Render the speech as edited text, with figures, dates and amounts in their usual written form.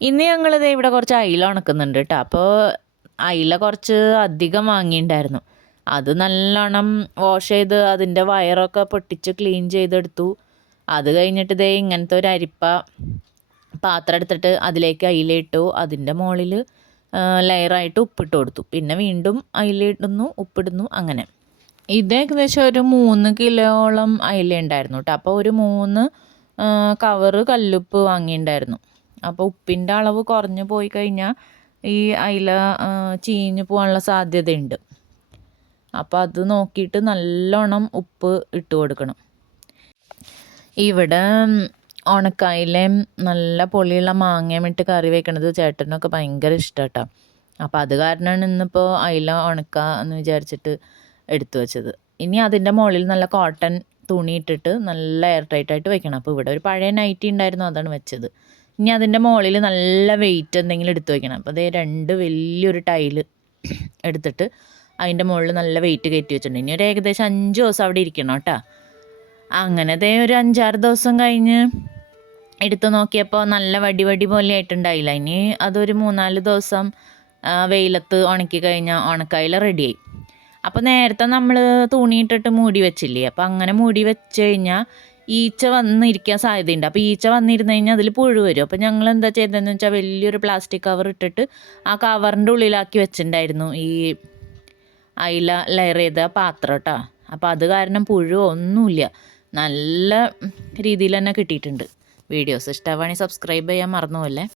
ഇന്ന് ഞങ്ങളിത് ഇവിടെ കുറച്ച് അയില ഉണക്കുന്നുണ്ട് കേട്ടോ. അപ്പോൾ അയില കുറച്ച് അധികം വാങ്ങിയിട്ടുണ്ടായിരുന്നു. അത് നല്ലോണം വാഷ് ചെയ്ത് അതിൻ്റെ വയറൊക്കെ പൊട്ടിച്ച് ക്ലീൻ ചെയ്തെടുത്തു. അത് കഴിഞ്ഞിട്ട് ഇതേ ഇങ്ങനത്തെ ഒരു അരിപ്പ പാത്രം എടുത്തിട്ട് അതിലേക്ക് അയില ഇട്ടു. അതിൻ്റെ മുകളിൽ ലെയറായിട്ട് ഉപ്പിട്ട് കൊടുത്തു. പിന്നെ വീണ്ടും അയില ഇടുന്നു, ഉപ്പിടുന്നു, അങ്ങനെ. ഇത് ഏകദേശം ഒരു 3 കിലോളം അയില ഉണ്ടായിരുന്നു കേട്ടോ. അപ്പോൾ ഒരു 3 കവറ് കല്ലുപ്പ് വാങ്ങിയിട്ടുണ്ടായിരുന്നു. അപ്പോൾ ഉപ്പിൻ്റെ അളവ് കുറഞ്ഞു പോയി കഴിഞ്ഞാൽ ഈ അയില ചീഞ്ഞു പോകാനുള്ള സാധ്യതയുണ്ട്. അപ്പോൾ അത് നോക്കിയിട്ട് നല്ലോണം ഉപ്പ് ഇട്ട് കൊടുക്കണം. ഇവിടെ ഉണക്കയിലയും നല്ല പൊളിയുള്ള മാങ്ങയും ഇട്ട് കറി വെക്കണത് ചേട്ടനൊക്കെ ഭയങ്കര ഇഷ്ടം കേട്ടോ. അപ്പോൾ അത് കാരണമാണ് ഇന്നിപ്പോൾ അയില ഉണക്കുക എന്ന് വിചാരിച്ചിട്ട് എടുത്തു വെച്ചത്. ഇനി അതിൻ്റെ മുകളിൽ നല്ല കോട്ടൺ തുണി ഇട്ടിട്ട് നല്ല എയർ ടൈറ്റായിട്ട് വെക്കണം. അപ്പോൾ ഇവിടെ ഒരു പഴയ നൈറ്റി ഉണ്ടായിരുന്നു, അതാണ് വെച്ചത്. ഇനി അതിൻ്റെ മുകളിൽ നല്ല വെയിറ്റ് എന്തെങ്കിലും എടുത്ത് വെക്കണം. അപ്പോൾ അതേ 2 വലിയൊരു ടൈല് എടുത്തിട്ട് അതിൻ്റെ മുകളിൽ നല്ല വെയിറ്റ് കയറ്റി വെച്ചിട്ടുണ്ട്. ഇനി ഒരു ഏകദേശം 5 ദിവസം അവിടെ ഇരിക്കണം കേട്ടോ. അങ്ങനത്തെ ഒരു 5-6 ദിവസം കഴിഞ്ഞ് എടുത്ത് നോക്കിയപ്പോൾ നല്ല വടി പോലെ ആയിട്ടുണ്ടായില്ല. ഇനി അതൊരു 3-4 ദിവസം വെയിലത്ത് ഉണക്കി കഴിഞ്ഞാൽ ഉണക്കായില റെഡിയായി. അപ്പോൾ നേരത്തെ നമ്മൾ തുണിയിട്ടിട്ട് മൂടി വെച്ചില്ലേ, അപ്പോൾ അങ്ങനെ മൂടി വെച്ച് കഴിഞ്ഞാൽ ഈച്ച വന്നിരിക്കാൻ സാധ്യതയുണ്ട്. അപ്പോൾ ഈച്ച വന്നിരുന്ന് കഴിഞ്ഞാൽ അതിൽ പുഴു വരും. അപ്പോൾ ഞങ്ങൾ എന്താ ചെയ്തതെന്ന് വെച്ചാൽ വലിയൊരു പ്ലാസ്റ്റിക് കവർ ഇട്ടിട്ട് ആ കവറിൻ്റെ ഉള്ളിലാക്കി വെച്ചിട്ടുണ്ടായിരുന്നു ഈ അയില ലെയർ ചെയ്ത പാത്രം കേട്ടോ. അപ്പോൾ അത് കാരണം പുഴു ഒന്നുമില്ല, നല്ല രീതിയിൽ തന്നെ കിട്ടിയിട്ടുണ്ട്. വീഡിയോസ് ഇഷ്ടമാണെങ്കിൽ സബ്സ്ക്രൈബ് ചെയ്യാൻ മറന്നു പോകല്ലേ.